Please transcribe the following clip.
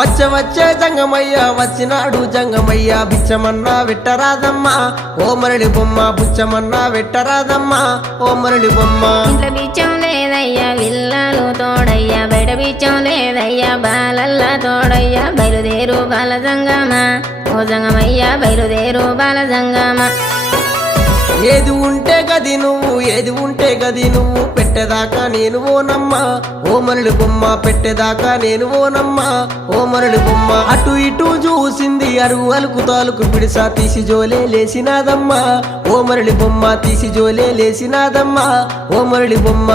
వచ్చే జంగమయ్య వచ్చినాడు జంగమయ్య బిచ్చమన్నా వెట్టరాదమ్మా ఓ మరళి బొమ్మ బుచ్చమన్నా వెట్టరాదమ్మా ఓ మరళి బొమ్మ. ఇంట్లో బిచ్చం లేదయ్యా విల్లాలు తోడయ్యా బయట బిచ్చం లేదయ్యా బాలల్లా తోడయ్యా బయలుదేరు బాల జంగమా ఓ జంగమయ్యా బయలుదేరు బాల జంగమా. ఏది ఉంటే గది నువ్వు ఏది ఉంటే గది నువ్వు పెట్టేదాకా నేను ఓనమ్మా ఓ మరళి బొమ్మ పెట్టేదాకా నేను ఓనమ్మా ఓ మరళి బొమ్మ. అటు ఇటు చూసింది అరుగు అలుకు తాలుకు పిడిసా తీసి జోలే లేసినాదమ్మా ఓ మరళి బొమ్మ తీసి జోలే లేసినాదమ్మా ఓ మరళి బొమ్మ.